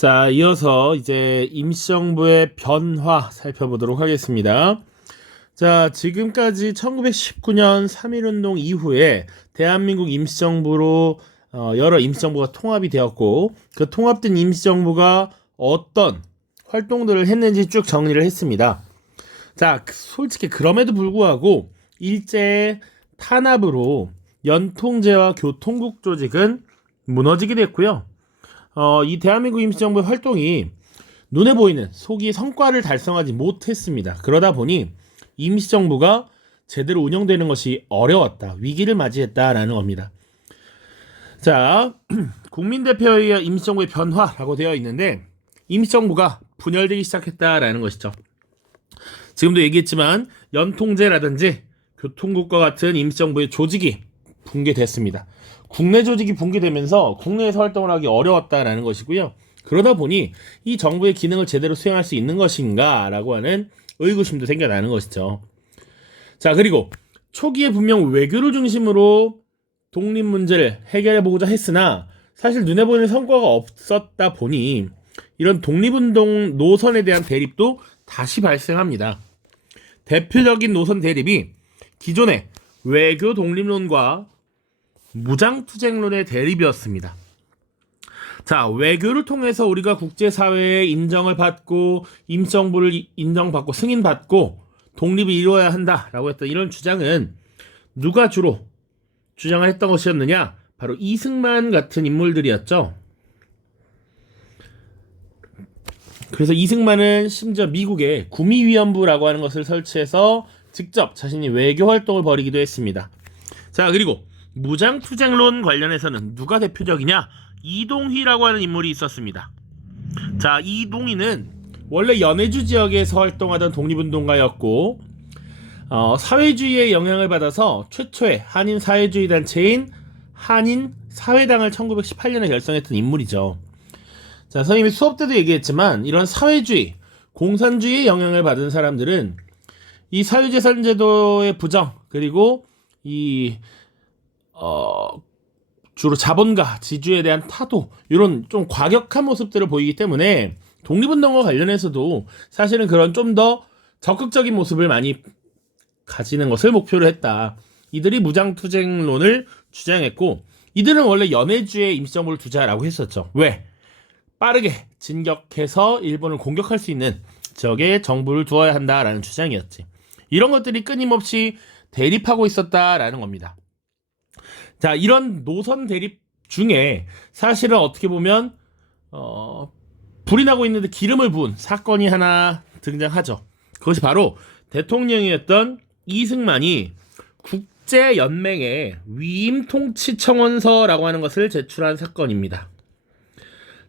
자, 이어서 이제 임시정부의 변화 살펴보도록 하겠습니다. 자, 지금까지 1919년 3.1운동 이후에 대한민국 임시정부로 여러 임시정부가 통합이 되었고, 그 통합된 임시정부가 어떤 활동들을 했는지 쭉 정리를 했습니다. 자, 솔직히 그럼에도 불구하고 일제의 탄압으로 연통제와 교통국 조직은 무너지게 됐고요. 이 대한민국 임시정부의 활동이 눈에 보이는 소기 성과를 달성하지 못했습니다. 그러다 보니 임시정부가 제대로 운영되는 것이 어려웠다, 위기를 맞이했다라는 겁니다. 자, 국민대표의 임시정부의 변화라고 되어 있는데 임시정부가 분열되기 시작했다라는 것이죠. 지금도 얘기했지만 연통제라든지 교통국과 같은 임시정부의 조직이 붕괴됐습니다. 국내 조직이 붕괴되면서 국내에서 활동을 하기 어려웠다라는 것이고요. 그러다 보니 이 정부의 기능을 제대로 수행할 수 있는 것인가 라고 하는 의구심도 생겨나는 것이죠. 자, 그리고 초기에 분명 외교를 중심으로 독립 문제를 해결해보고자 했으나 사실 눈에 보이는 성과가 없었다 보니 이런 독립운동 노선에 대한 대립도 다시 발생합니다. 대표적인 노선 대립이 기존의 외교 독립론과 무장투쟁론의 대립이었습니다. 자, 외교를 통해서 우리가 국제사회의 인정을 받고 임시정부를 인정받고 승인받고 독립을 이루어야 한다라고 했던 이런 주장은 누가 주로 주장을 했던 것이었느냐? 바로 이승만 같은 인물들이었죠. 그래서 이승만은 심지어 미국에 구미위원부라고 하는 것을 설치해서 직접 자신이 외교 활동을 벌이기도 했습니다. 자, 그리고 무장투쟁론 관련해서는 누가 대표적이냐? 이동희라고 하는 인물이 있었습니다. 자, 이동희는 원래 연해주 지역에서 활동하던 독립운동가였고 사회주의의 영향을 받아서 최초의 한인 사회주의 단체인 한인사회당을 1918년에 결성했던 인물이죠. 자, 선생님이 수업 때도 얘기했지만 이런 사회주의, 공산주의의 영향을 받은 사람들은 이 사유재산제도의 부정, 그리고 주로 자본가, 지주에 대한 타도, 이런 좀 과격한 모습들을 보이기 때문에 독립운동과 관련해서도 사실은 그런 좀 더 적극적인 모습을 많이 가지는 것을 목표로 했다. 이들이 무장투쟁론을 주장했고, 이들은 원래 연해주의 임시정부를 두자라고 했었죠. 왜? 빠르게 진격해서 일본을 공격할 수 있는 지역에 정부를 두어야 한다라는 주장이었지. 이런 것들이 끊임없이 대립하고 있었다라는 겁니다. 자, 이런 노선 대립 중에 사실은 어떻게 보면 불이 나고 있는데 기름을 부은 사건이 하나 등장하죠. 그것이 바로 대통령이었던 이승만이 국제연맹에 위임통치청원서라고 하는 것을 제출한 사건입니다.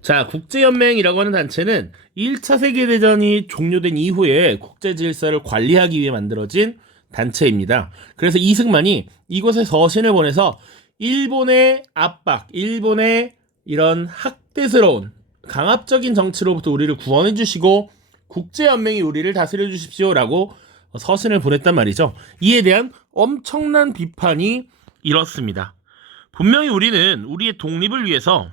자, 국제연맹이라고 하는 단체는 1차 세계대전이 종료된 이후에 국제질서를 관리하기 위해 만들어진 단체입니다. 그래서 이승만이 이곳에 서신을 보내서 일본의 압박, 일본의 이런 학대스러운 강압적인 정치로부터 우리를 구원해 주시고 국제연맹이 우리를 다스려 주십시오라고 서신을 보냈단 말이죠. 이에 대한 엄청난 비판이 일었습니다. 분명히 우리는 우리의 독립을 위해서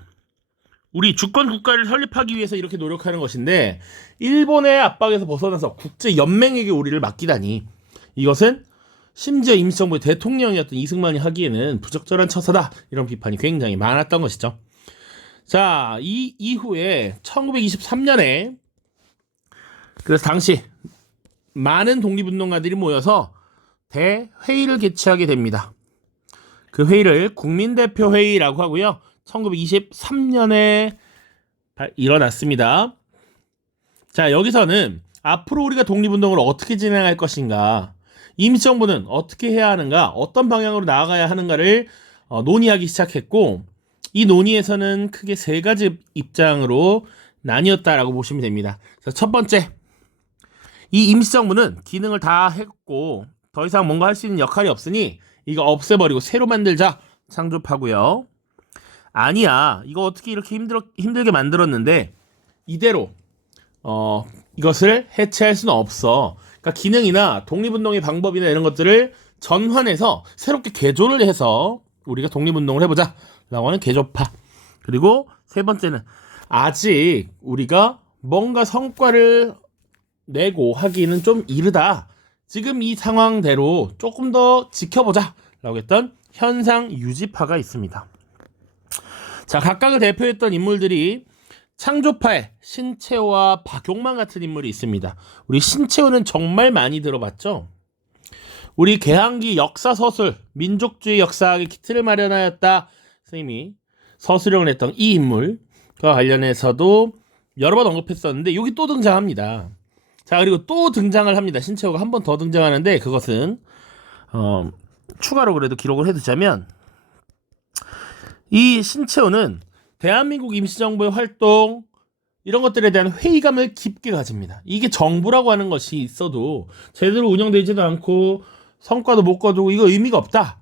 우리 주권 국가를 설립하기 위해서 이렇게 노력하는 것인데 일본의 압박에서 벗어나서 국제연맹에게 우리를 맡기다니, 이것은 심지어 임시정부의 대통령이었던 이승만이 하기에는 부적절한 처사다, 이런 비판이 굉장히 많았던 것이죠. 자, 이 이후에 1923년에 그래서 당시 많은 독립운동가들이 모여서 대회의를 개최하게 됩니다. 그 회의를 국민대표회의라고 하고요. 1923년에 일어났습니다. 자, 여기서는 앞으로 우리가 독립운동을 어떻게 진행할 것인가, 임시정부는 어떻게 해야 하는가, 어떤 방향으로 나아가야 하는가를 논의하기 시작했고, 이 논의에서는 크게 세 가지 입장으로 나뉘었다라고 보시면 됩니다. 자, 첫 번째, 이 임시정부는 기능을 다 했고 더 이상 뭔가 할 수 있는 역할이 없으니 이거 없애버리고 새로 만들자, 상조하고요. 아니야, 이거 어떻게 이렇게 힘들게 만들었는데 이대로 이것을 해체할 수는 없어. 그러니까 기능이나 독립운동의 방법이나 이런 것들을 전환해서 새롭게 개조를 해서 우리가 독립운동을 해보자 라고 하는 개조파. 그리고 세 번째는 아직 우리가 뭔가 성과를 내고 하기는 좀 이르다. 지금 이 상황대로 조금 더 지켜보자 라고 했던 현상 유지파가 있습니다. 자, 각각을 대표했던 인물들이 창조파의 신채호와 박용만 같은 인물이 있습니다. 우리 신채호는 정말 많이 들어봤죠? 우리 개항기 역사서술 민족주의 역사학의 기틀을 마련하였다 선생님이 서술형을 했던 이 인물과 관련해서도 여러 번 언급했었는데 여기 또 등장합니다. 자, 그리고 또 등장을 합니다. 신채호가 한 번 더 등장하는데 그것은 추가로 그래도 기록을 해두자면 이 신채호는 대한민국 임시정부의 활동 이런 것들에 대한 회의감을 깊게 가집니다. 이게 정부라고 하는 것이 있어도 제대로 운영되지도 않고 성과도 못 거두고 이거 의미가 없다.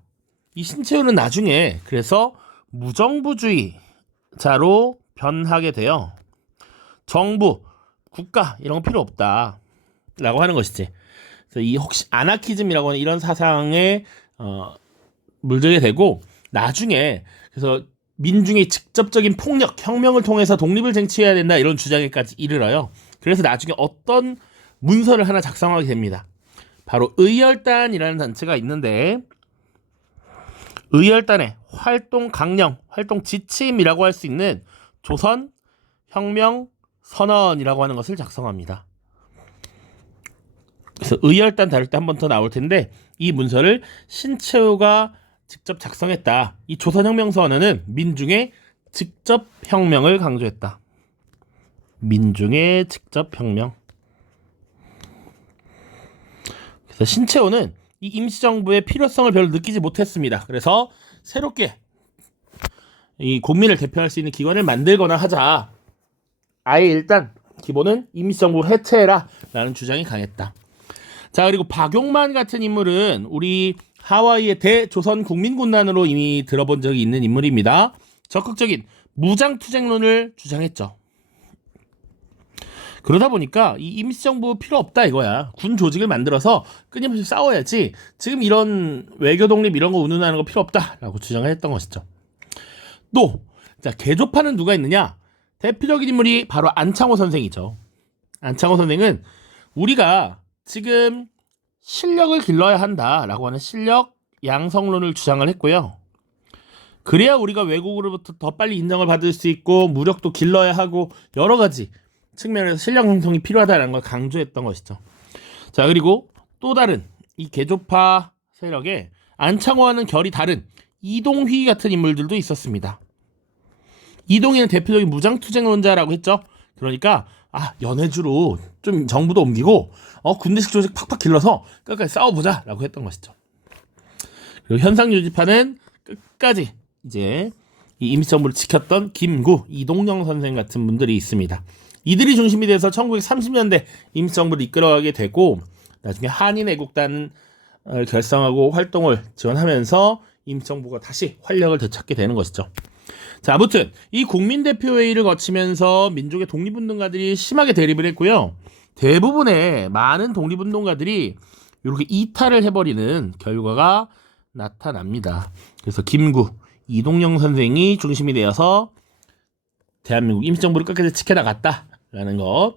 이 신채호는 나중에 그래서 무정부주의자로 변하게 돼요. 정부, 국가 이런 거 필요 없다 라고 하는 것이지. 그래서 이 혹시 아나키즘이라고 하는 이런 사상에 물들게 되고 나중에 그래서 민중의 직접적인 폭력, 혁명을 통해서 독립을 쟁취해야 된다 이런 주장에까지 이르러요. 그래서 나중에 어떤 문서를 하나 작성하게 됩니다. 바로 의열단이라는 단체가 있는데 의열단의 활동 강령, 활동 지침이라고 할 수 있는 조선 혁명 선언이라고 하는 것을 작성합니다. 그래서 의열단 다룰 때 한 번 더 나올 텐데 이 문서를 신채호가 직접 작성했다. 이 조선혁명 선언은 민중의 직접 혁명을 강조했다. 민중의 직접 혁명. 그래서 신채호는 이 임시정부의 필요성을 별로 느끼지 못했습니다. 그래서 새롭게 이 국민을 대표할 수 있는 기관을 만들거나 하자. 아예 일단 기본은 임시정부 해체해라 라는 주장이 강했다. 자, 그리고 박용만 같은 인물은 우리 하와이의 대조선 국민군단으로 이미 들어본 적이 있는 인물입니다. 적극적인 무장투쟁론을 주장했죠. 그러다 보니까 이 임시정부 필요 없다 이거야. 군 조직을 만들어서 끊임없이 싸워야지. 지금 이런 외교 독립 이런 거 운운하는 거 필요 없다라고 주장을 했던 것이죠. 또, 자, 개조파는 누가 있느냐? 대표적인 인물이 바로 안창호 선생이죠. 안창호 선생은 우리가 지금 실력을 길러야 한다라고 하는 실력 양성론을 주장을 했고요. 그래야 우리가 외국으로부터 더 빨리 인정을 받을 수 있고 무력도 길러야 하고 여러 가지 측면에서 실력 형성이 필요하다는 걸 강조했던 것이죠. 자, 그리고 또 다른 이 개조파 세력에 안창호와는 결이 다른 이동휘 같은 인물들도 있었습니다. 이동휘는 대표적인 무장투쟁론자라고 했죠. 그러니까 연해주로 좀 정부도 옮기고 군대식 조직 팍팍 길러서 끝까지 싸워보자 라고 했던 것이죠. 그리고 현상유지파는 끝까지 이제 이 임시정부를 지켰던 김구, 이동영 선생 같은 분들이 있습니다. 이들이 중심이 돼서 1930년대 임시정부를 이끌어가게 되고 나중에 한인애국단을 결성하고 활동을 지원하면서 임시정부가 다시 활력을 되찾게 되는 것이죠. 자, 아무튼 이 국민대표회의를 거치면서 민족의 독립운동가들이 심하게 대립을 했고요. 대부분의 많은 독립운동가들이 이렇게 이탈을 해버리는 결과가 나타납니다. 그래서 김구, 이동영 선생이 중심이 되어서 대한민국 임시정부를 끝까지 지켜나갔다라는 것.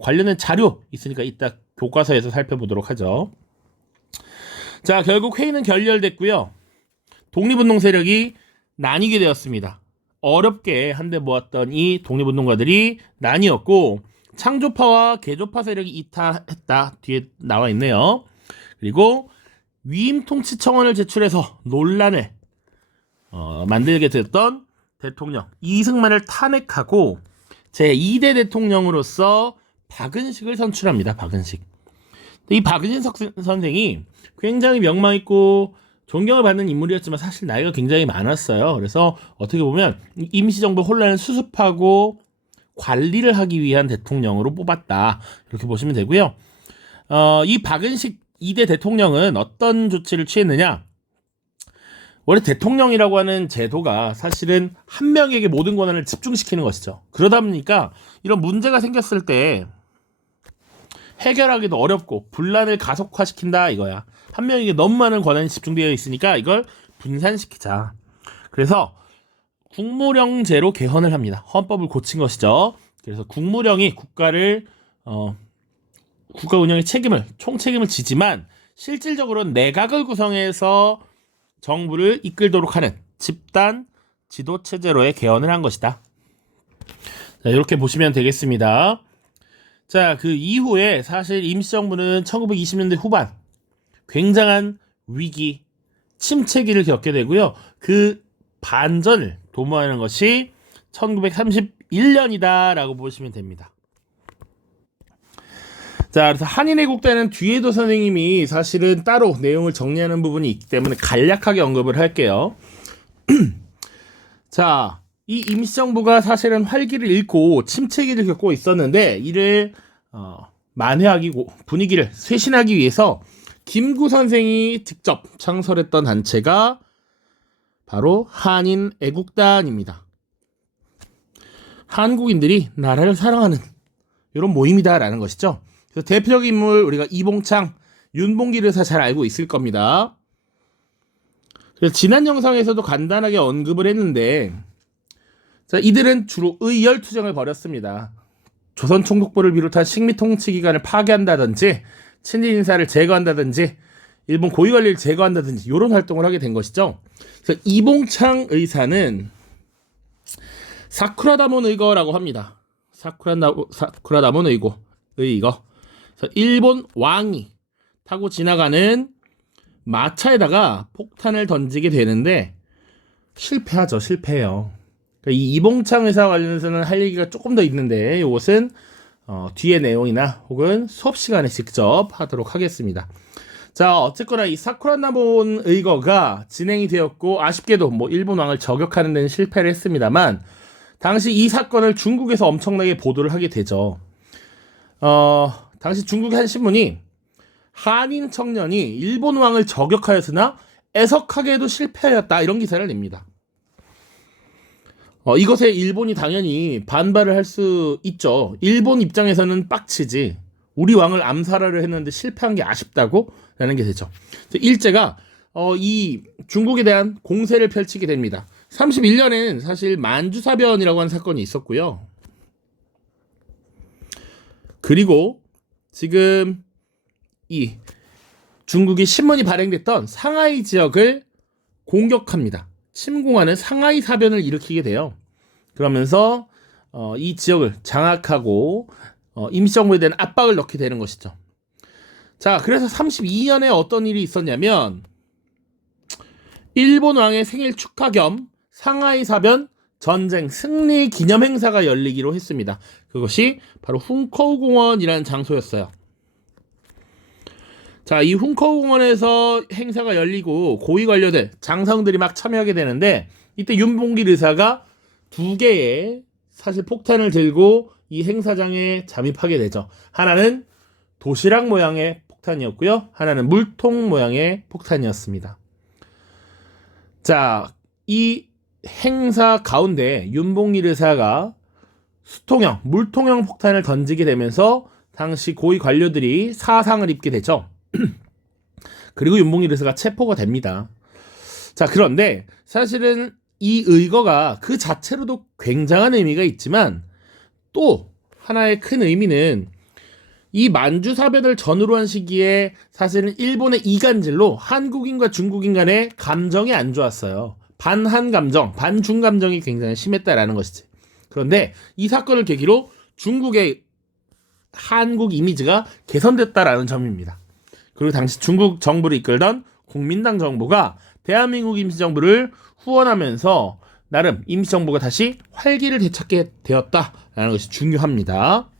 관련된 자료 있으니까 이따 교과서에서 살펴보도록 하죠. 자, 결국 회의는 결렬됐고요. 독립운동 세력이 나뉘게 되었습니다. 어렵게 한데 모았던 이 독립운동가들이 나뉘었고 창조파와 개조파 세력이 이탈했다. 뒤에 나와 있네요. 그리고 위임통치청원을 제출해서 논란을 만들게 됐던 대통령 이승만을 탄핵하고 제2대 대통령으로서 박은식을 선출합니다. 박은식. 이 박은식 선생이 굉장히 명망있고 존경을 받는 인물이었지만 사실 나이가 굉장히 많았어요. 그래서 어떻게 보면 임시정부 혼란을 수습하고 관리를 하기 위한 대통령으로 뽑았다. 이렇게 보시면 되고요. 이 박은식 2대 대통령은 어떤 조치를 취했느냐? 원래 대통령이라고 하는 제도가 사실은 한 명에게 모든 권한을 집중시키는 것이죠. 그러다 보니까 이런 문제가 생겼을 때 해결하기도 어렵고 분란을 가속화시킨다 이거야. 한 명에게 너무 많은 권한이 집중되어 있으니까 이걸 분산시키자. 그래서 국무령제로 개헌을 합니다. 헌법을 고친 것이죠. 그래서 국무령이 국가 운영의 총책임을 지지만 실질적으로는 내각을 구성해서 정부를 이끌도록 하는 집단 지도 체제로의 개헌을 한 것이다. 자, 이렇게 보시면 되겠습니다. 자, 그 이후에 사실 임시정부는 1920년대 후반 굉장한 위기, 침체기를 겪게 되고요. 그 반전을 도모하는 것이 1931년이다라고 보시면 됩니다. 자, 그래서 한인애국단은 뒤에도 선생님이 사실은 따로 내용을 정리하는 부분이 있기 때문에 간략하게 언급을 할게요. 자, 이 임시정부가 사실은 활기를 잃고 침체기를 겪고 있었는데 이를 만회하기, 분위기를 쇄신하기 위해서 김구 선생이 직접 창설했던 단체가 바로 한인애국단입니다. 한국인들이 나라를 사랑하는 이런 모임이다라는 것이죠. 그래서 대표적인 인물 우리가 이봉창, 윤봉길 의사 잘 알고 있을 겁니다. 그래서 지난 영상에서도 간단하게 언급을 했는데, 자, 이들은 주로 의열투쟁을 벌였습니다. 조선총독부를 비롯한 식민통치기관을 파괴한다든지 친일 인사를 제거한다든지 일본 고위관리를 제거한다든지 이런 활동을 하게 된 것이죠. 그래서 이봉창 의사는 사쿠라다몬 의거라고 합니다. 사쿠라다몬 의거. 그래서 일본 왕이 타고 지나가는 마차에다가 폭탄을 던지게 되는데 실패해요. 그러니까 이 이봉창 의사 관련해서는 할 얘기가 조금 더 있는데 이것은 뒤의 내용이나 혹은 수업 시간에 직접 하도록 하겠습니다. 자, 어쨌거나 이 사쿠라다몬 의거가 진행이 되었고 아쉽게도 일본 왕을 저격하는 데는 실패를 했습니다만 당시 이 사건을 중국에서 엄청나게 보도를 하게 되죠. 당시 중국의 한 신문이 한인 청년이 일본 왕을 저격하였으나 애석하게도 실패하였다 이런 기사를 냅니다. 이것에 일본이 당연히 반발을 할 수 있죠. 일본 입장에서는 빡치지. 우리 왕을 암살하려 했는데 실패한 게 아쉽다고? 라는 게 되죠. 일제가 이 중국에 대한 공세를 펼치게 됩니다. 31년에는 사실 만주사변이라고 하는 사건이 있었고요. 그리고 지금 이 중국이 신문이 발행됐던 상하이 지역을 공격합니다. 침공하는 상하이 사변을 일으키게 돼요. 그러면서 이 지역을 장악하고 임시정부에 대한 압박을 넣게 되는 것이죠. 자, 그래서 32년에 어떤 일이 있었냐면 일본 왕의 생일 축하 겸 상하이 사변 전쟁 승리 기념 행사가 열리기로 했습니다. 그것이 바로 훈커우 공원이라는 장소였어요. 자, 이 훈커우 공원에서 행사가 열리고 고위 관료들, 장성들이 막 참여하게 되는데 이때 윤봉길 의사가 2개의 사실 폭탄을 들고 이 행사장에 잠입하게 되죠. 하나는 도시락 모양의 폭탄이었고요. 하나는 물통 모양의 폭탄이었습니다. 자, 이 행사 가운데 윤봉길 의사가 수통형, 물통형 폭탄을 던지게 되면서 당시 고위 관료들이 사상을 입게 되죠. 그리고 윤봉길 의사가 체포가 됩니다. 자, 그런데 사실은 이 의거가 그 자체로도 굉장한 의미가 있지만 또 하나의 큰 의미는 이 만주사변을 전후로 한 시기에 사실은 일본의 이간질로 한국인과 중국인 간의 감정이 안 좋았어요. 반한 감정, 반중 감정이 굉장히 심했다라는 것이지. 그런데 이 사건을 계기로 중국의 한국 이미지가 개선됐다라는 점입니다. 그리고 당시 중국 정부를 이끌던 국민당 정부가 대한민국 임시정부를 후원하면서 나름 임시정부가 다시 활기를 되찾게 되었다라는 것이 중요합니다.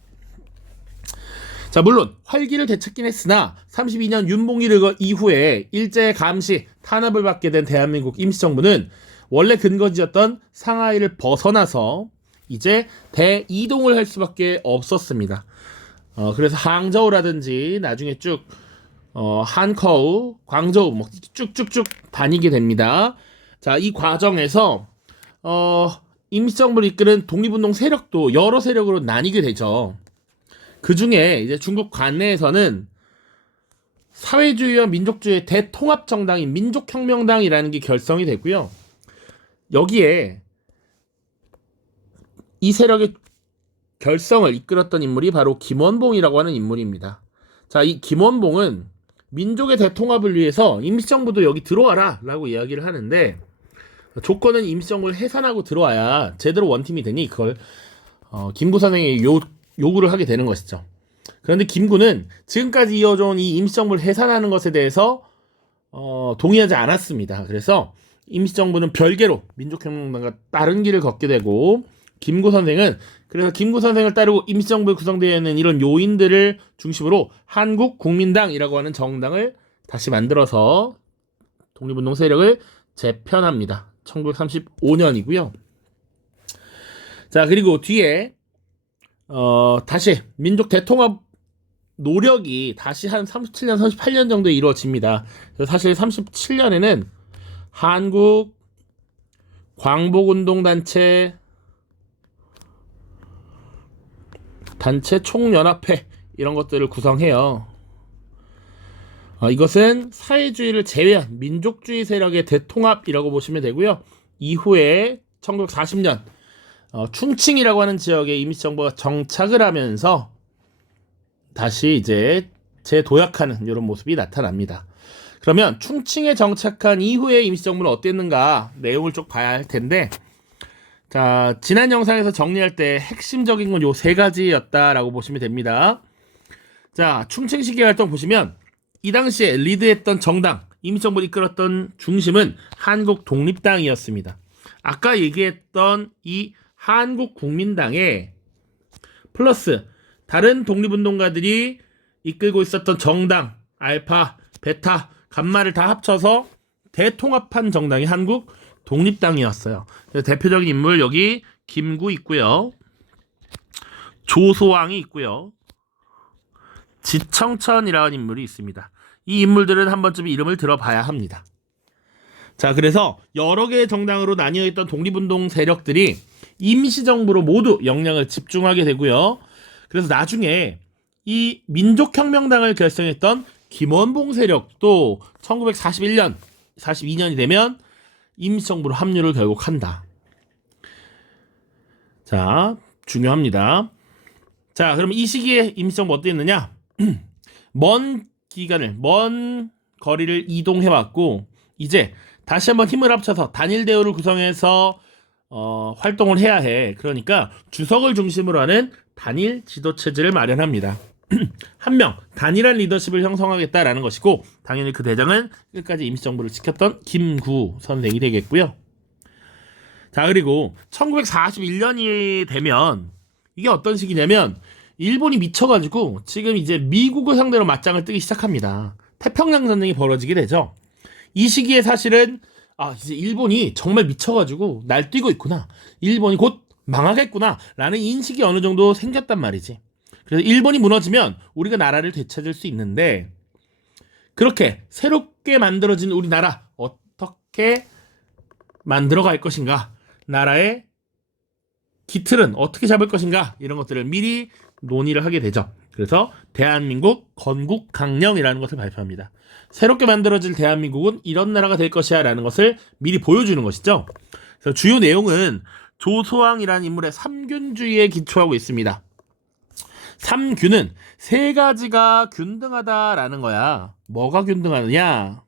자, 물론 활기를 되찾긴 했으나 32년 윤봉길 의거 이후에 일제 감시 탄압을 받게 된 대한민국 임시정부는 원래 근거지였던 상하이를 벗어나서 이제 대이동을 할 수밖에 없었습니다. 그래서 항저우라든지 나중에 쭉 한커우, 광저우 쭉쭉쭉 다니게 됩니다. 자, 이 과정에서 임시정부를 이끄는 독립운동 세력도 여러 세력으로 나뉘게 되죠. 그 중에 이제 중국 관내에서는 사회주의와 민족주의의 대통합정당인 민족혁명당이라는 게 결성이 됐고요. 여기에 이 세력의 결성을 이끌었던 인물이 바로 김원봉이라고 하는 인물입니다. 자, 이 김원봉은 민족의 대통합을 위해서 임시정부도 여기 들어와라 라고 이야기를 하는데, 조건은 임시정부를 해산하고 들어와야 제대로 원팀이 되니 그걸 김구 선생이 요구를 하게 되는 것이죠. 그런데 김구는 지금까지 이어져온 이 임시정부를 해산하는 것에 대해서 동의하지 않았습니다. 그래서 임시정부는 별개로 민족혁명당과 다른 길을 걷게 되고, 김구 선생은 그래서 김구 선생을 따르고 임시정부에 구성되어 있는 이런 요인들을 중심으로 한국국민당이라고 하는 정당을 다시 만들어서 독립운동 세력을 재편합니다. 1935년이고요. 자, 그리고 뒤에 다시 민족 대통합 노력이 다시 한 37년, 38년 정도에 이루어집니다. 사실 37년에는 한국 광복운동단체 총연합회 이런 것들을 구성해요. 이것은 사회주의를 제외한 민족주의 세력의 대통합이라고 보시면 되고요. 이후에 1940년 충칭이라고 하는 지역에 임시정부가 정착을 하면서 다시 이제 재도약하는 이런 모습이 나타납니다. 그러면 충칭에 정착한 이후에 임시정부는 어땠는가 내용을 쭉 봐야 할 텐데, 자, 지난 영상에서 정리할 때 핵심적인 건 요 세 가지였다라고 보시면 됩니다. 자, 충칭 시기 활동 보시면 이 당시에 리드했던 정당, 임시정부를 이끌었던 중심은 한국독립당이었습니다. 아까 얘기했던 이 한국국민당에 플러스 다른 독립운동가들이 이끌고 있었던 정당, 알파, 베타, 감마를 다 합쳐서 대통합한 정당이 한국독립당이었어요. 대표적인 인물 여기 김구 있고요. 조소왕이 있고요. 지청천이라는 인물이 있습니다. 이 인물들은 한 번쯤 이름을 들어봐야 합니다. 자, 그래서 여러 개의 정당으로 나뉘어 있던 독립운동 세력들이 임시정부로 모두 역량을 집중하게 되고요. 그래서 나중에 이 민족혁명당을 결성했던 김원봉 세력도 1941년, 42년이 되면 임시정부로 합류를 결국 한다. 자, 중요합니다. 자, 그럼 이 시기에 임시정부 어땠느냐? 먼 거리를 이동해왔고, 이제 다시 한번 힘을 합쳐서 단일 대우를 구성해서 활동을 해야 해. 그러니까 주석을 중심으로 하는 단일 지도체제를 마련합니다. 한 명 단일한 리더십을 형성하겠다라는 것이고, 당연히 그 대장은 끝까지 임시정부를 지켰던 김구 선생이 되겠고요. 자, 그리고 1941년이 되면 이게 어떤 시기냐면 일본이 미쳐가지고 지금 이제 미국을 상대로 맞짱을 뜨기 시작합니다. 태평양 전쟁이 벌어지게 되죠. 이 시기에 사실은 이제 일본이 정말 미쳐가지고 날뛰고 있구나, 일본이 곧 망하겠구나 라는 인식이 어느 정도 생겼단 말이지. 그래서 일본이 무너지면 우리가 나라를 되찾을 수 있는데, 그렇게 새롭게 만들어진 우리나라 어떻게 만들어갈 것인가, 나라의 기틀은 어떻게 잡을 것인가, 이런 것들을 미리 논의를 하게 되죠. 그래서 대한민국 건국강령이라는 것을 발표합니다. 새롭게 만들어질 대한민국은 이런 나라가 될 것이야 라는 것을 미리 보여주는 것이죠. 그래서 주요 내용은 조소왕이라는 인물의 삼균주의에 기초하고 있습니다. 삼균은 세 가지가 균등하다라는 거야. 뭐가 균등하느냐?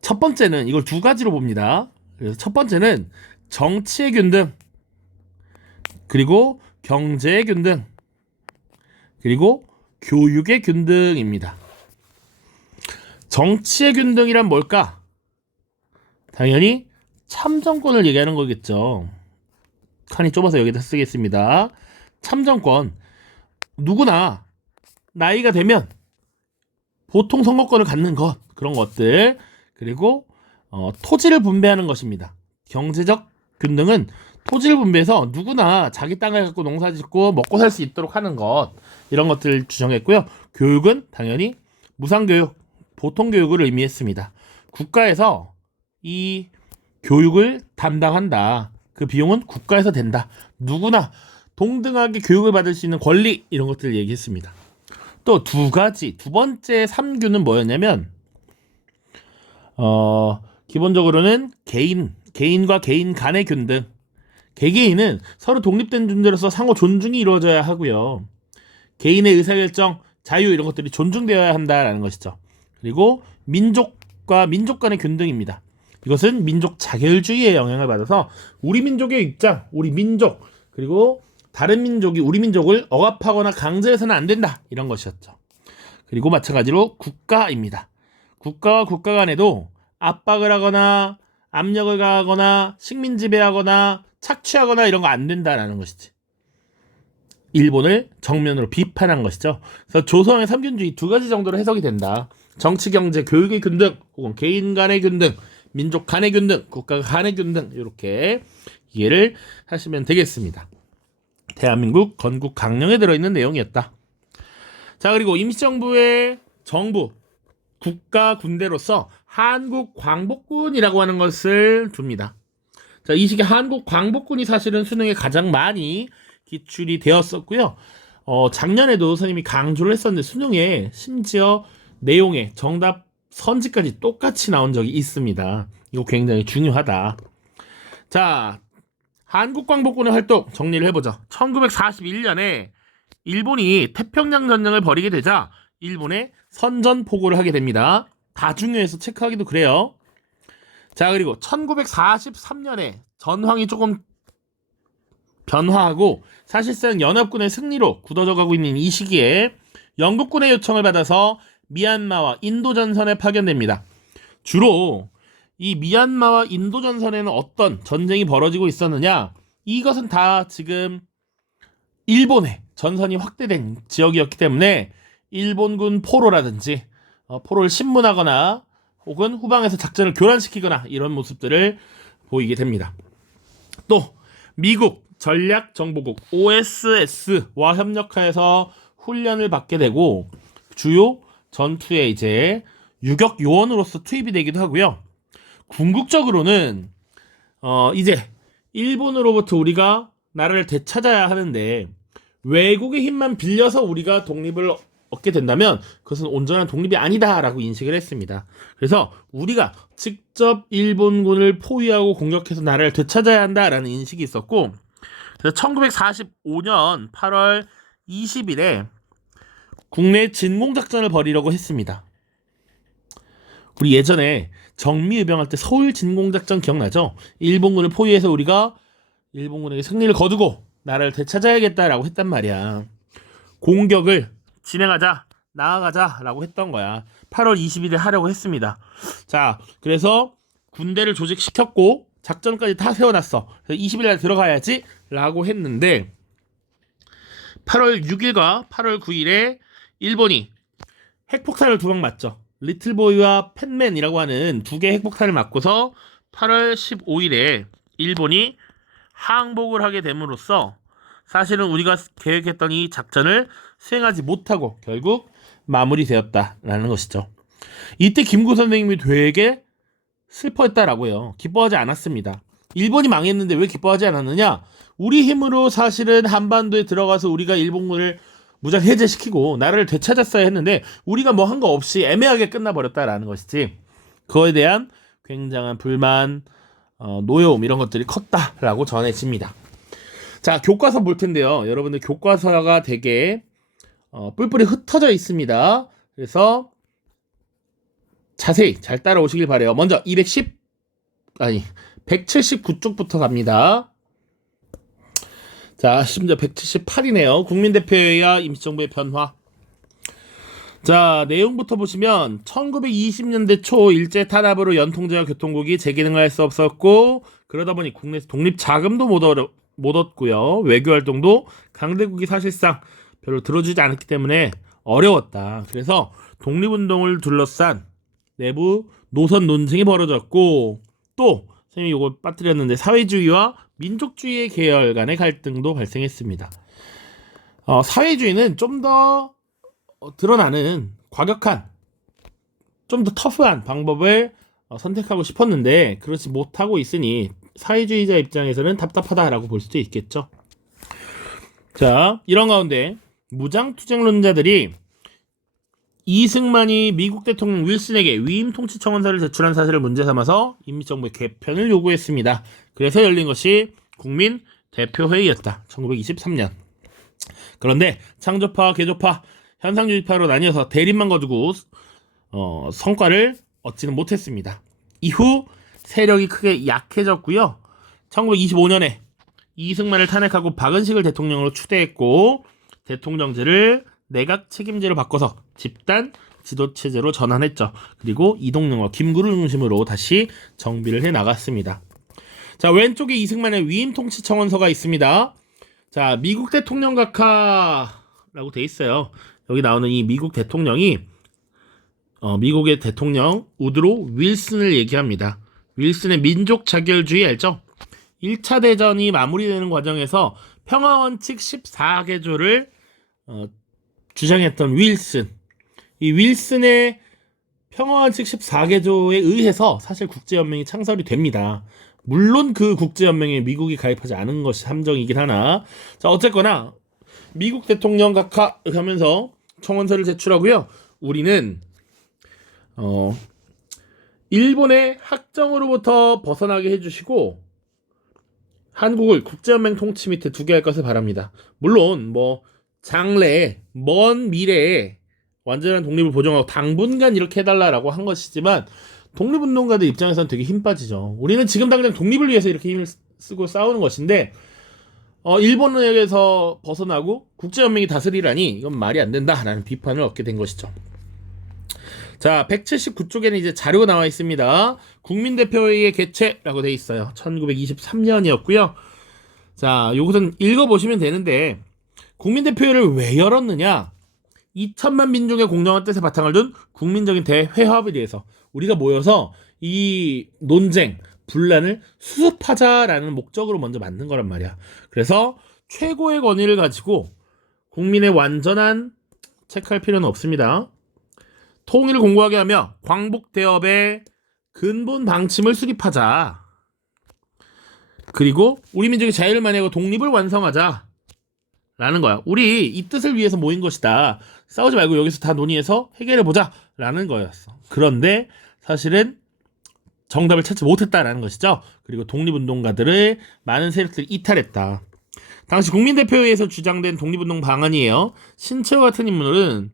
첫 번째는 이걸 두 가지로 봅니다. 그래서 첫 번째는 정치의 균등, 그리고 경제의 균등, 그리고 교육의 균등입니다. 정치의 균등이란 뭘까? 당연히 참정권을 얘기하는 거겠죠. 칸이 좁아서 여기다 쓰겠습니다. 참정권, 누구나 나이가 되면 보통 선거권을 갖는 것, 그런 것들, 그리고 토지를 분배하는 것입니다. 경제적 균등은 토지를 분배해서 누구나 자기 땅을 갖고 농사 짓고 먹고 살 수 있도록 하는 것, 이런 것들을 주장했고요. 교육은 당연히 무상교육, 보통교육을 의미했습니다. 국가에서 이 교육을 담당한다. 그 비용은 국가에서 된다. 누구나 동등하게 교육을 받을 수 있는 권리, 이런 것들을 얘기했습니다. 또 두 번째 삼규는 뭐였냐면 기본적으로는 개인과 개인 간의 균등, 개개인은 서로 독립된 존재로서 상호 존중이 이루어져야 하고요. 개인의 의사결정, 자유 이런 것들이 존중되어야 한다라는 것이죠. 그리고 민족과 민족 간의 균등입니다. 이것은 민족 자결주의의 영향을 받아서 우리 민족의 입장, 우리 민족, 그리고 다른 민족이 우리 민족을 억압하거나 강제해서는 안 된다. 이런 것이었죠. 그리고 마찬가지로 국가입니다. 국가와 국가 간에도 압박을 하거나 압력을 가하거나 식민 지배하거나 착취하거나 이런 거 안 된다라는 것이지. 일본을 정면으로 비판한 것이죠. 그래서 조선의 삼균주의 두 가지 정도로 해석이 된다. 정치, 경제, 교육의 균등, 혹은 개인 간의 균등, 민족 간의 균등, 국가 간의 균등 이렇게 이해를 하시면 되겠습니다. 대한민국 건국 강령에 들어있는 내용이었다. 자, 그리고 임시정부의 정부, 국가 군대로서 한국광복군이라고 하는 것을 둡니다. 자, 이 시기 한국광복군이 사실은 수능에 가장 많이 기출이 되었었고요. 작년에도 선생님이 강조를 했었는데 수능에 심지어 내용에 정답 선지까지 똑같이 나온 적이 있습니다. 이거 굉장히 중요하다. 자, 한국광복군의 활동 정리를 해보죠. 1941년에 일본이 태평양 전쟁을 벌이게 되자 일본에 선전포고를 하게 됩니다. 다 중요해서 체크하기도 그래요. 자, 그리고 1943년에 전황이 조금 변화하고 사실상 연합군의 승리로 굳어져 가고 있는 이 시기에 영국군의 요청을 받아서 미얀마와 인도 전선에 파견됩니다. 주로 이 미얀마와 인도 전선에는 어떤 전쟁이 벌어지고 있었느냐? 이것은 다 지금 일본의 전선이 확대된 지역이었기 때문에 일본군 포로라든지 포로를 신문하거나 혹은 후방에서 작전을 교란시키거나 이런 모습들을 보이게 됩니다. 또 미국 전략정보국 OSS와 협력하여서 훈련을 받게 되고 주요 전투에 이제 유격 요원으로서 투입이 되기도 하고요. 궁극적으로는 이제 일본으로부터 우리가 나라를 되찾아야 하는데 외국의 힘만 빌려서 우리가 독립을 얻게 된다면 그것은 온전한 독립이 아니다라고 인식을 했습니다. 그래서 우리가 직접 일본군을 포위하고 공격해서 나라를 되찾아야 한다라는 인식이 있었고, 그래서 1945년 8월 20일에 국내 진공작전을 벌이려고 했습니다. 우리 예전에 정미의병할 때 서울 진공작전 기억나죠? 일본군을 포위해서 우리가 일본군에게 승리를 거두고 나라를 되찾아야겠다라고 했단 말이야. 공격을 진행하자, 나아가자라고 했던 거야. 8월 20일에 하려고 했습니다. 자, 그래서 군대를 조직시켰고 작전까지 다 세워놨어. 그래서 20일날 들어가야지 라고 했는데 8월 6일과 8월 9일에 일본이 핵폭탄을 두 방 맞죠. 리틀보이와 팬맨이라고 하는 두 개의 핵폭탄을 맞고서 8월 15일에 일본이 항복을 하게 됨으로써 사실은 우리가 계획했던 이 작전을 수행하지 못하고 결국 마무리되었다라는 것이죠. 이때 김구 선생님이 되게 슬퍼했다라고요. 기뻐하지 않았습니다. 일본이 망했는데 왜 기뻐하지 않았느냐? 우리 힘으로 사실은 한반도에 들어가서 우리가 일본군을 무장 해제시키고 나라를 되찾았어야 했는데 우리가 뭐 한 거 없이 애매하게 끝나버렸다라는 것이지. 그거에 대한 굉장한 불만, 노여움 이런 것들이 컸다라고 전해집니다. 자, 교과서 볼 텐데요. 여러분들 교과서가 되게 뿔뿔이 흩어져 있습니다. 그래서 자세히 잘 따라오시길 바래요. 먼저 179쪽부터 갑니다. 자, 심지어 178이네요. 국민대표회의와 임시정부의 변화. 자, 내용부터 보시면 1920년대 초 일제 탄압으로 연통제와 교통국이 재기능을 할 수 없었고 그러다 보니 국내에서 독립 자금도 못 얻고요. 외교활동도 강대국이 사실상 별로 들어주지 않았기 때문에 어려웠다. 그래서 독립운동을 둘러싼 내부 노선 논쟁이 벌어졌고 또 선생님이 이거 빠뜨렸는데 사회주의와 민족주의의 계열 간의 갈등도 발생했습니다. 사회주의는 좀 더 드러나는 과격한 좀 더 터프한 방법을 선택하고 싶었는데 그렇지 못하고 있으니 사회주의자 입장에서는 답답하다라고 볼 수도 있겠죠. 자, 이런 가운데 무장투쟁론자들이 이승만이 미국 대통령 윌슨에게 위임 통치 청원서를 제출한 사실을 문제 삼아서 임시정부의 개편을 요구했습니다. 그래서 열린 것이 국민 대표회의였다. 1923년. 그런데 창조파와 개조파, 현상주의파로 나뉘어서 대립만 거두고 성과를 얻지는 못했습니다. 이후 세력이 크게 약해졌고요. 1925년에 이승만을 탄핵하고 박은식을 대통령으로 추대했고 대통령제를 내각 책임제로 바꿔서 집단 지도체제로 전환했죠. 그리고 이동영과 김구를 중심으로 다시 정비를 해 나갔습니다. 자, 왼쪽에 이승만의 위임 통치 청원서가 있습니다. 자, 미국 대통령 각하라고 돼 있어요. 여기 나오는 이 미국 대통령이 미국의 대통령 우드로 윌슨을 얘기합니다. 윌슨의 민족 자결주의 알죠? 1차 대전이 마무리되는 과정에서 평화원칙 14개조를 주장했던 윌슨. 이 윌슨의 평화원칙 14개조에 의해서 사실 국제연맹이 창설이 됩니다. 물론 그 국제연맹에 미국이 가입하지 않은 것이 함정이긴 하나, 자, 어쨌거나 미국 대통령 각하 하면서 청원서를 제출하고요. 우리는 일본의 학정으로부터 벗어나게 해주시고 한국을 국제연맹 통치 밑에 두게 할 것을 바랍니다. 물론 장래에 먼 미래에 완전한 독립을 보장하고 당분간 이렇게 해달라고 한 것이지만 독립운동가들 입장에서는 되게 힘 빠지죠. 우리는 지금 당장 독립을 위해서 이렇게 힘을 쓰고 싸우는 것인데 일본에게서 벗어나고 국제연맹이 다스리라니 이건 말이 안 된다라는 비판을 얻게 된 것이죠. 자, 179쪽에는 이제 자료가 나와 있습니다. 국민대표회의의 개최라고 돼 있어요. 1923년이었고요. 자, 요것은 읽어보시면 되는데 국민대표회의를 왜 열었느냐? 2천만 민중의 공정한 뜻에 바탕을 둔 국민적인 대회합을 위해서 우리가 모여서 이 논쟁, 분란을 수습하자라는 목적으로 먼저 만든 거란 말이야. 그래서 최고의 권위를 가지고 국민의 완전한 체크할 필요는 없습니다. 통일을 공고하게 하며 광복대업의 근본 방침을 수립하자. 그리고 우리 민족의 자유를 만회하고 독립을 완성하자. 라는 거야. 우리 이 뜻을 위해서 모인 것이다. 싸우지 말고 여기서 다 논의해서 해결해보자. 라는 거였어. 그런데 사실은 정답을 찾지 못했다라는 것이죠. 그리고 독립운동가들의 많은 세력들을 이탈했다. 당시 국민대표회의에서 주장된 독립운동 방안이에요. 신채호 같은 인물은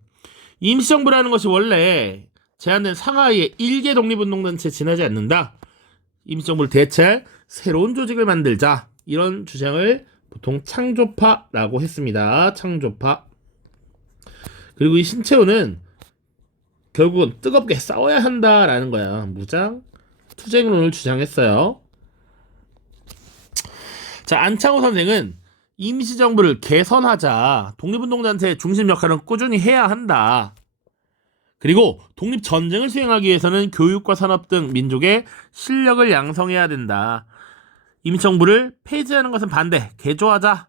임시정부라는 것이 원래 제한된 상하이의 일개 독립운동단체에 지나지 않는다. 임시정부를 대체할 새로운 조직을 만들자. 이런 주장을 보통 창조파라고 했습니다. 창조파. 그리고 이 신채호는 결국은 뜨겁게 싸워야 한다라는 거야. 무장 투쟁론을 주장했어요. 자, 안창호 선생은 임시정부를 개선하자. 독립운동단체의 중심 역할은 꾸준히 해야 한다. 그리고 독립전쟁을 수행하기 위해서는 교육과 산업 등 민족의 실력을 양성해야 된다. 임시정부를 폐지하는 것은 반대, 개조하자.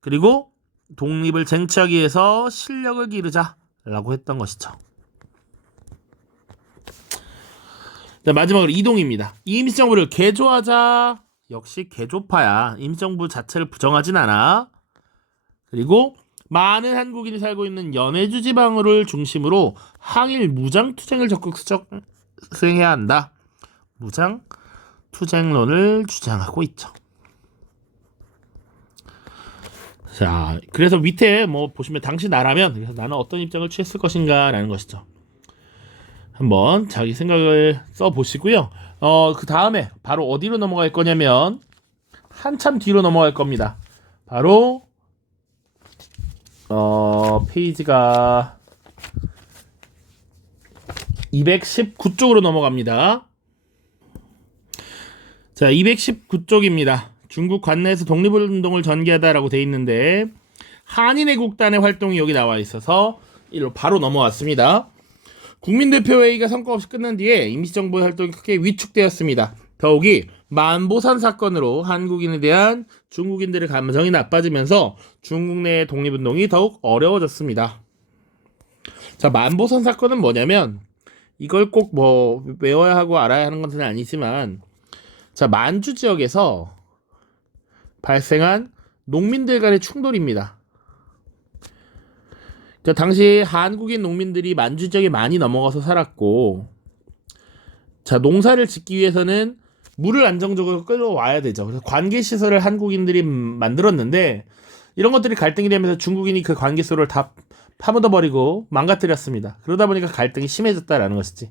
그리고 독립을 쟁취하기 위해서 실력을 기르자 라고 했던 것이죠. 자, 마지막으로 이동입니다. 임시정부를 개조하자. 역시 개조파야. 임시정부 자체를 부정하진 않아. 그리고 많은 한국인이 살고 있는 연해주 지방을 중심으로 항일 무장투쟁을 적극 수행해야 한다. 무장투쟁론을 주장하고 있죠. 자, 그래서 밑에 보시면 당시 나라면 그래서 나는 어떤 입장을 취했을 것인가 라는 것이죠. 한번 자기 생각을 써보시고요. 그 다음에 바로 어디로 넘어갈 거냐면 한참 뒤로 넘어갈 겁니다. 바로 페이지가 219쪽으로 넘어갑니다. 자, 219쪽입니다. 중국 관내에서 독립운동을 전개하다라고 돼 있는데 한인애국단의 활동이 여기 나와 있어서 이로 바로 넘어왔습니다. 국민대표회의가 성과 없이 끝난 뒤에 임시정부의 활동이 크게 위축되었습니다. 더욱이 만보산 사건으로 한국인에 대한 중국인들의 감정이 나빠지면서 중국 내 독립운동이 더욱 어려워졌습니다. 자, 만보산 사건은 뭐냐면 이걸 꼭 외워야 하고 알아야 하는 것은 아니지만 자, 만주 지역에서 발생한 농민들 간의 충돌입니다. 자, 당시 한국인 농민들이 만주 지역에 많이 넘어가서 살았고 자, 농사를 짓기 위해서는 물을 안정적으로 끌어와야 되죠. 그래서 관계 시설을 한국인들이 만들었는데 이런 것들이 갈등이 되면서 중국인이 그 관계 시설을 다 파묻어버리고 망가뜨렸습니다. 그러다 보니까 갈등이 심해졌다라는 것이지.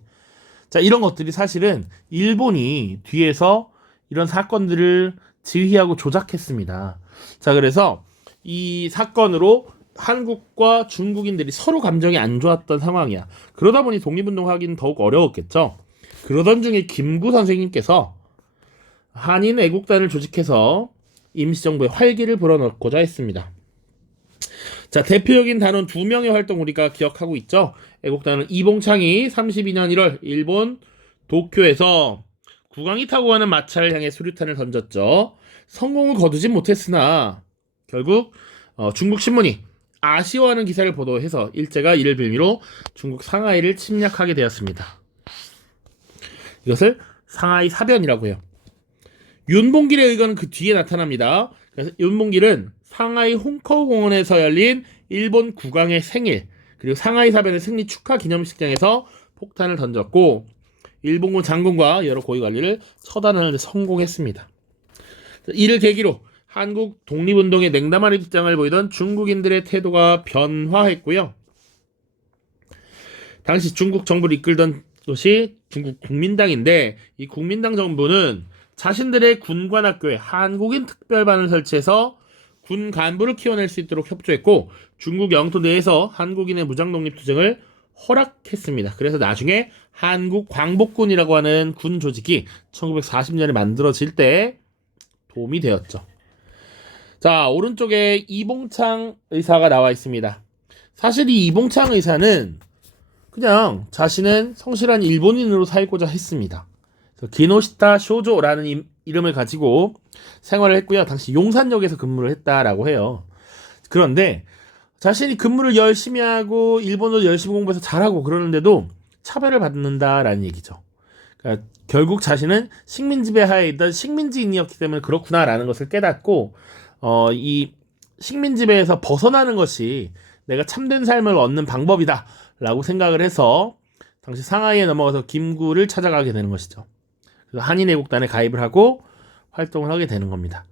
자, 이런 것들이 사실은 일본이 뒤에서 이런 사건들을 지휘하고 조작했습니다. 자, 그래서 이 사건으로 한국과 중국인들이 서로 감정이 안 좋았던 상황이야. 그러다 보니 독립운동하기는 더욱 어려웠겠죠. 그러던 중에 김구 선생님께서 한인 애국단을 조직해서 임시정부의 활기를 불어넣고자 했습니다. 자, 대표적인 단원 2명의 활동 우리가 기억하고 있죠. 애국단은 이봉창이 32년 1월 일본 도쿄에서 국왕이 타고 가는 마차를 향해 수류탄을 던졌죠. 성공을 거두진 못했으나 결국 중국 신문이 아쉬워하는 기사를 보도해서 일제가 이를 빌미로 중국 상하이를 침략하게 되었습니다. 이것을 상하이 사변이라고 해요. 윤봉길의 의거는 그 뒤에 나타납니다. 그래서 윤봉길은 상하이 홍커우 공원에서 열린 일본 국왕의 생일 그리고 상하이 사변의 승리 축하 기념식장에서 폭탄을 던졌고 일본군 장군과 여러 고위 관리를 처단하는 데 성공했습니다. 이를 계기로 한국 독립운동에 냉담한 입장을 보이던 중국인들의 태도가 변화했고요. 당시 중국 정부를 이끌던 것이 중국 국민당인데 이 국민당 정부는 자신들의 군관학교에 한국인 특별반을 설치해서 군 간부를 키워낼 수 있도록 협조했고 중국 영토 내에서 한국인의 무장독립투쟁을 허락했습니다. 그래서 나중에 한국광복군이라고 하는 군 조직이 1940년에 만들어질 때 도움이 되었죠. 자, 오른쪽에 이봉창 의사가 나와 있습니다. 사실 이 이봉창 의사는 그냥 자신은 성실한 일본인으로 살고자 했습니다. 기노시타 쇼조라는 이름을 가지고 생활을 했고요. 당시 용산역에서 근무를 했다라고 해요. 그런데 자신이 근무를 열심히 하고 일본어도 열심히 공부해서 잘하고 그러는데도 차별을 받는다라는 얘기죠. 그러니까 결국 자신은 식민지배 하에 있던 식민지인이었기 때문에 그렇구나라는 것을 깨닫고 이 식민지배에서 벗어나는 것이 내가 참된 삶을 얻는 방법이다라고 생각을 해서 당시 상하이에 넘어가서 김구를 찾아가게 되는 것이죠. 그래서 한인애국단에 가입을 하고 활동을 하게 되는 겁니다.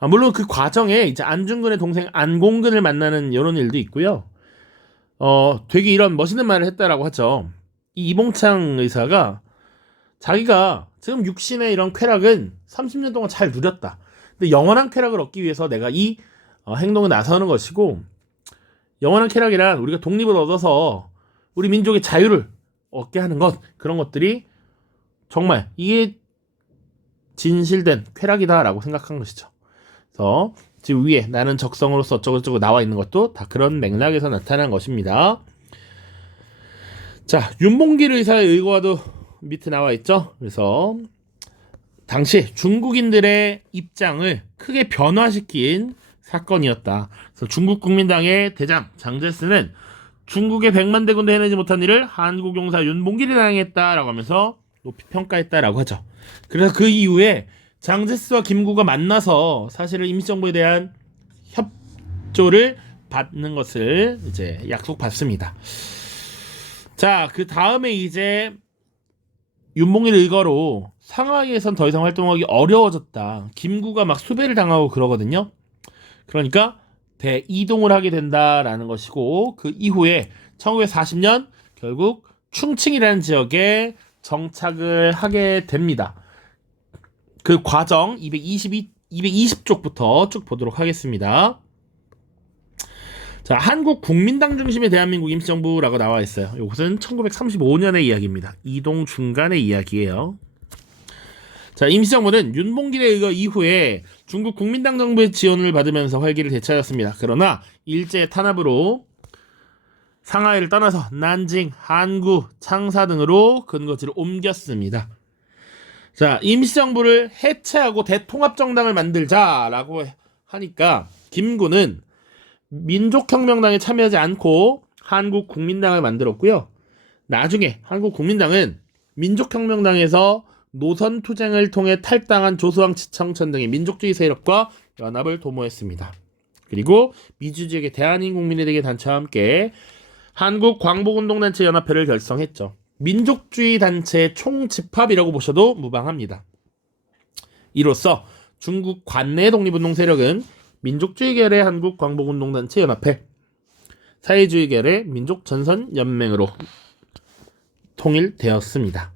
물론 그 과정에 이제 안중근의 동생 안공근을 만나는 이런 일도 있고요. 되게 이런 멋있는 말을 했다라고 하죠. 이 이봉창 의사가 자기가 지금 육신의 이런 쾌락은 30년 동안 잘 누렸다. 근데 영원한 쾌락을 얻기 위해서 내가 이 행동에 나서는 것이고 영원한 쾌락이란 우리가 독립을 얻어서 우리 민족의 자유를 얻게 하는 것 그런 것들이 정말 이게 진실된 쾌락이다라고 생각한 것이죠. 그래서 지금 위에 나는 적성으로서 어쩌고저쩌고 나와 있는 것도 다 그런 맥락에서 나타난 것입니다. 자, 윤봉길 의사의 의거와도 밑에 나와 있죠. 그래서 당시 중국인들의 입장을 크게 변화시킨 사건이었다. 그래서 중국 국민당의 대장 장제스는 중국의 100만 대군도 해내지 못한 일을 한국 용사 윤봉길이 당했다라고 하면서 높이 평가했다라고 하죠. 그래서 그 이후에 장제스와 김구가 만나서 사실은 임시정부에 대한 협조를 받는 것을 이제 약속받습니다. 자, 그 다음에 이제 윤봉길 의거로 상하이에선 더 이상 활동하기 어려워졌다. 김구가 막 수배를 당하고 그러거든요. 그러니까 대이동을 하게 된다라는 것이고 그 이후에 1940년 결국 충칭이라는 지역에 정착을 하게 됩니다. 그 과정 220쪽부터 쭉 보도록 하겠습니다. 자, 한국 국민당 중심의 대한민국 임시정부라고 나와 있어요. 이것은 1935년의 이야기입니다. 이동 중간의 이야기예요. 자, 임시정부는 윤봉길에 의거 이후에 중국 국민당 정부의 지원을 받으면서 활기를 되찾았습니다. 그러나 일제 탄압으로 상하이를 떠나서 난징, 한구, 창사 등으로 근거지를 옮겼습니다. 자, 임시정부를 해체하고 대통합정당을 만들자라고 하니까 김구는 민족혁명당에 참여하지 않고 한국국민당을 만들었고요. 나중에 한국국민당은 민족혁명당에서 노선투쟁을 통해 탈당한 조수왕 지청천 등의 민족주의 세력과 연합을 도모했습니다. 그리고 미주지역의 대한인국민회대계 단체와 함께 한국광복운동단체 연합회를 결성했죠. 민족주의 단체의 총집합이라고 보셔도 무방합니다. 이로써 중국 관내 독립운동 세력은 민족주의 계열의 한국광복운동단체 연합회, 사회주의 계열의 민족전선연맹으로 통일되었습니다.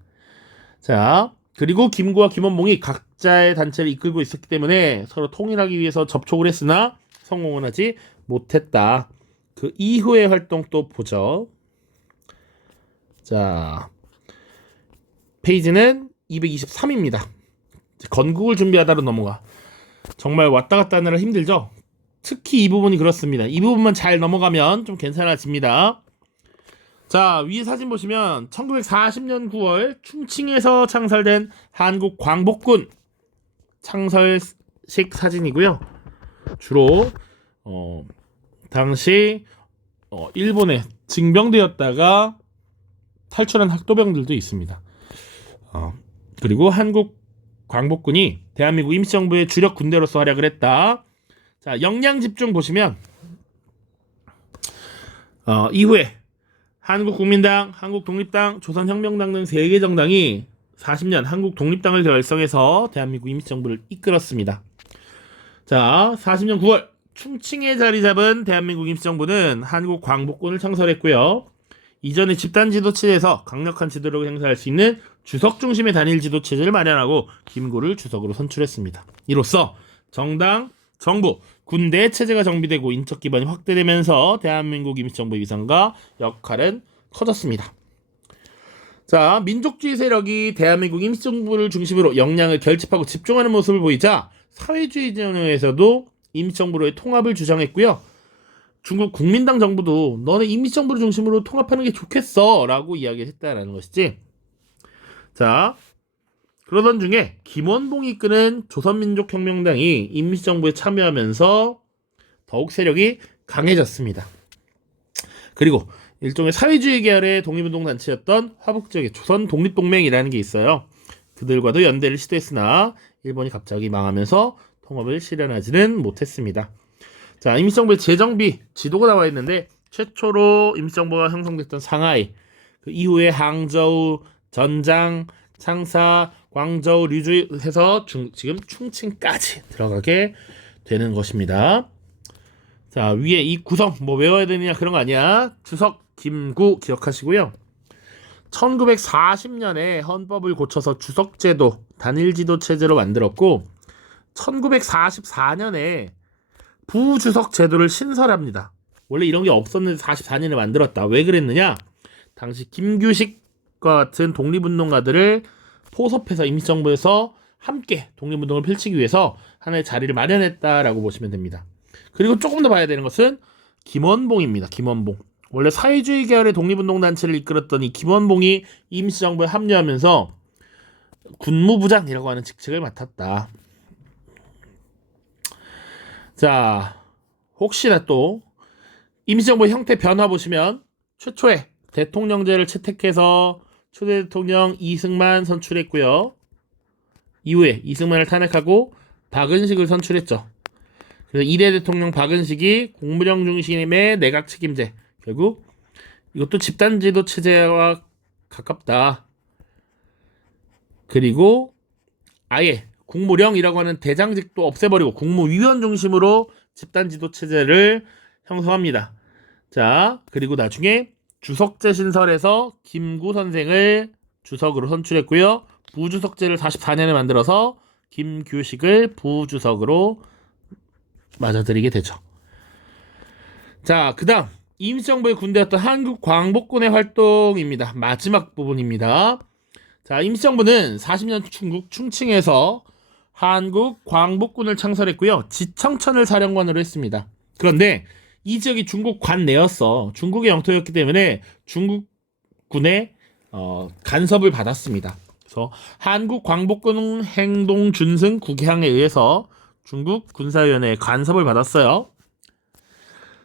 자, 그리고 김구와 김원봉이 각자의 단체를 이끌고 있었기 때문에 서로 통일하기 위해서 접촉을 했으나 성공은 하지 못했다. 그 이후의 활동 또 보죠. 자, 페이지는 223입니다. 건국을 준비하다로 넘어가. 정말 왔다 갔다 하느라 힘들죠? 특히 이 부분이 그렇습니다. 이 부분만 잘 넘어가면 좀 괜찮아집니다. 자, 위에 사진 보시면 1940년 9월 충칭에서 창설된 한국광복군 창설식 사진이고요. 주로 당시 일본에 징병되었다가 탈출한 학도병들도 있습니다. 그리고 한국광복군이 대한민국 임시정부의 주력 군대로서 활약을 했다. 자, 역량 집중 보시면 이후에 한국국민당, 한국독립당, 조선혁명당 등 3개 정당이 40년 한국독립당을 결성해서 대한민국 임시정부를 이끌었습니다. 자, 40년 9월 충칭에 자리 잡은 대한민국 임시정부는 한국광복군을 창설했고요. 이전의 집단지도체제에서 강력한 지도력을 행사할 수 있는 주석 중심의 단일 지도체제를 마련하고 김구를 주석으로 선출했습니다. 이로써 정당, 정부, 군대 체제가 정비되고 인적 기반이 확대되면서 대한민국 임시정부의 위상과 역할은 커졌습니다. 자, 민족주의 세력이 대한민국 임시정부를 중심으로 역량을 결집하고 집중하는 모습을 보이자 사회주의 진영에서도 임시정부로의 통합을 주장했고요. 중국 국민당 정부도 너네 임시정부를 중심으로 통합하는 게 좋겠어 라고 이야기했다라는 것이지. 자, 그러던 중에 김원봉이 이끄는 조선민족혁명당이 임시정부에 참여하면서 더욱 세력이 강해졌습니다. 그리고 일종의 사회주의 계열의 독립운동단체였던 화북지역의 조선독립동맹이라는 게 있어요. 그들과도 연대를 시도했으나 일본이 갑자기 망하면서 통합을 실현하지는 못했습니다. 자, 임시정부의 재정비 지도가 나와 있는데 최초로 임시정부가 형성됐던 상하이, 그 이후에 항저우, 전장, 창사, 광저우, 류주 해서 지금 충칭까지 들어가게 되는 것입니다. 자, 위에 이 구성 뭐 외워야 되느냐 그런 거 아니야. 주석 김구 기억하시고요. 1940년에 헌법을 고쳐서 주석제도 단일지도 체제로 만들었고 1944년에 부주석 제도를 신설합니다. 원래 이런 게 없었는데 44년에 만들었다. 왜 그랬느냐? 당시 김규식과 같은 독립운동가들을 포섭해서 임시정부에서 함께 독립운동을 펼치기 위해서 하나의 자리를 마련했다라고 보시면 됩니다. 그리고 조금 더 봐야 되는 것은 김원봉입니다. 김원봉. 원래 사회주의 계열의 독립운동단체를 이끌었던 이 김원봉이 임시정부에 합류하면서 군무부장이라고 하는 직책을 맡았다. 자, 혹시나 또 임시정부 형태 변화 보시면 최초에 대통령제를 채택해서 초대 대통령 이승만 선출했고요. 이후에 이승만을 탄핵하고 박은식을 선출했죠. 그래서 2대 대통령 박은식이 국무령 중심의 내각 책임제, 결국 이것도 집단지도 체제와 가깝다. 그리고 아예 국무령이라고 하는 대장직도 없애버리고 국무위원 중심으로 집단지도 체제를 형성합니다. 자, 그리고 나중에 주석제 신설에서 김구 선생을 주석으로 선출했고요. 부주석제를 44년에 만들어서 김규식을 부주석으로 맞아들이게 되죠. 자, 그 다음 임시정부의 군대였던 한국광복군의 활동입니다. 마지막 부분입니다. 자, 임시정부는 40년 중국 충칭에서 한국광복군을 창설했고요. 지청천을 사령관으로 했습니다. 그런데 이 지역이 중국 관내였어. 중국의 영토였기 때문에 중국군의 간섭을 받았습니다. 그래서 한국광복군 행동준승 국향에 의해서 중국 군사위원회의 간섭을 받았어요.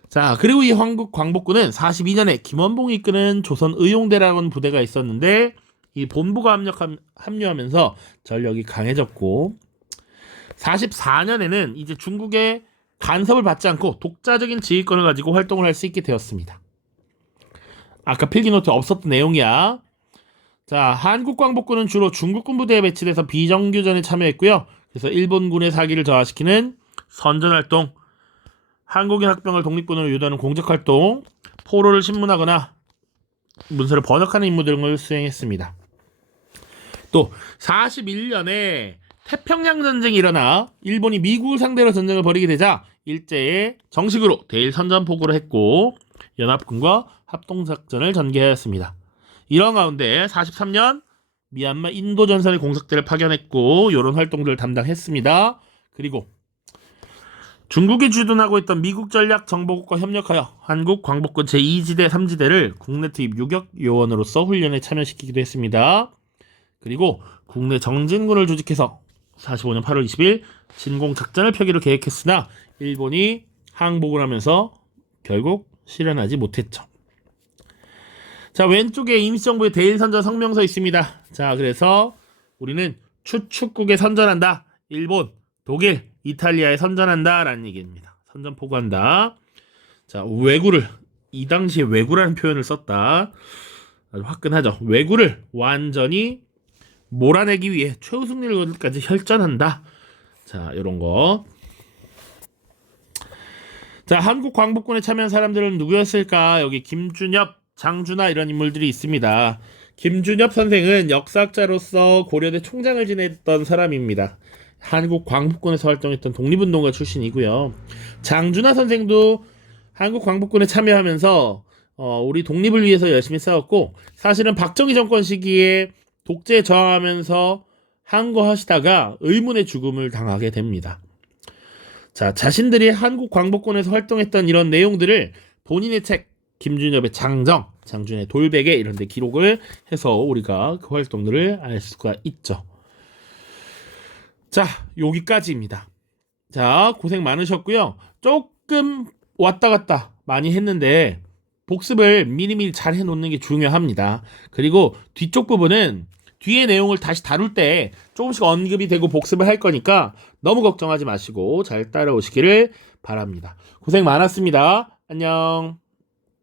자, 그리고 이 한국광복군은 42년에 김원봉이 이끄는 조선의용대라는 부대가 있었는데 이 본부가 합류하면서 전력이 강해졌고 44년에는 이제 중국의 간섭을 받지 않고 독자적인 지휘권을 가지고 활동을 할 수 있게 되었습니다. 아까 필기노트 없었던 내용이야. 자, 한국광복군은 주로 중국군 부대에 배치돼서 비정규전에 참여했고요. 그래서 일본군의 사기를 저하시키는 선전활동, 한국인 학병을 독립군으로 유도하는 공적활동, 포로를 신문하거나 문서를 번역하는 임무 등을 수행했습니다. 또 41년에 태평양 전쟁이 일어나 일본이 미국을 상대로 전쟁을 벌이게 되자 일제에 정식으로 대일 선전포고를 했고 연합군과 합동작전을 전개하였습니다. 이런 가운데 43년 미얀마 인도 전선의 공작대를 파견했고 이런 활동들을 담당했습니다. 그리고 중국이 주둔하고 있던 미국 전략 정보국과 협력하여 한국 광복군 제2지대 3지대를 국내 투입 유격 요원으로서 훈련에 참여시키기도 했습니다. 그리고 국내 정진군을 조직해서 45년 8월 20일 진공 작전을 펴기로 계획했으나 일본이 항복을 하면서 결국 실현하지 못했죠. 자, 왼쪽에 임시정부의 대일선전 성명서 있습니다. 자, 그래서 우리는 추축국에 선전한다. 일본, 독일, 이탈리아에 선전한다 라는 얘기입니다. 선전 포고한다. 자, 왜구를 이 당시에 왜구라는 표현을 썼다. 아주 화끈하죠. 왜구를 완전히 몰아내기 위해 최후 승리를까지 혈전한다. 자, 이런 거. 자, 한국 광복군에 참여한 사람들은 누구였을까? 여기 김준엽, 장준하 이런 인물들이 있습니다. 김준엽 선생은 역사학자로서 고려대 총장을 지냈던 사람입니다. 한국 광복군에서 활동했던 독립운동가 출신이고요. 장준하 선생도 한국 광복군에 참여하면서 우리 독립을 위해서 열심히 싸웠고 사실은 박정희 정권 시기에 독재에 저항하면서 항거하시다가 의문의 죽음을 당하게 됩니다. 자, 자신들이 한국 광복군에서 활동했던 이런 내용들을 본인의 책 김준엽의 장정, 장준의 돌베개 이런 데 기록을 해서 우리가 그 활동들을 알 수가 있죠. 자, 여기까지입니다. 자, 고생 많으셨고요. 조금 왔다 갔다 많이 했는데 복습을 미리미리 잘 해놓는 게 중요합니다. 그리고 뒤쪽 부분은 뒤에 내용을 다시 다룰 때 조금씩 언급이 되고 복습을 할 거니까 너무 걱정하지 마시고 잘 따라오시기를 바랍니다. 고생 많았습니다. 안녕.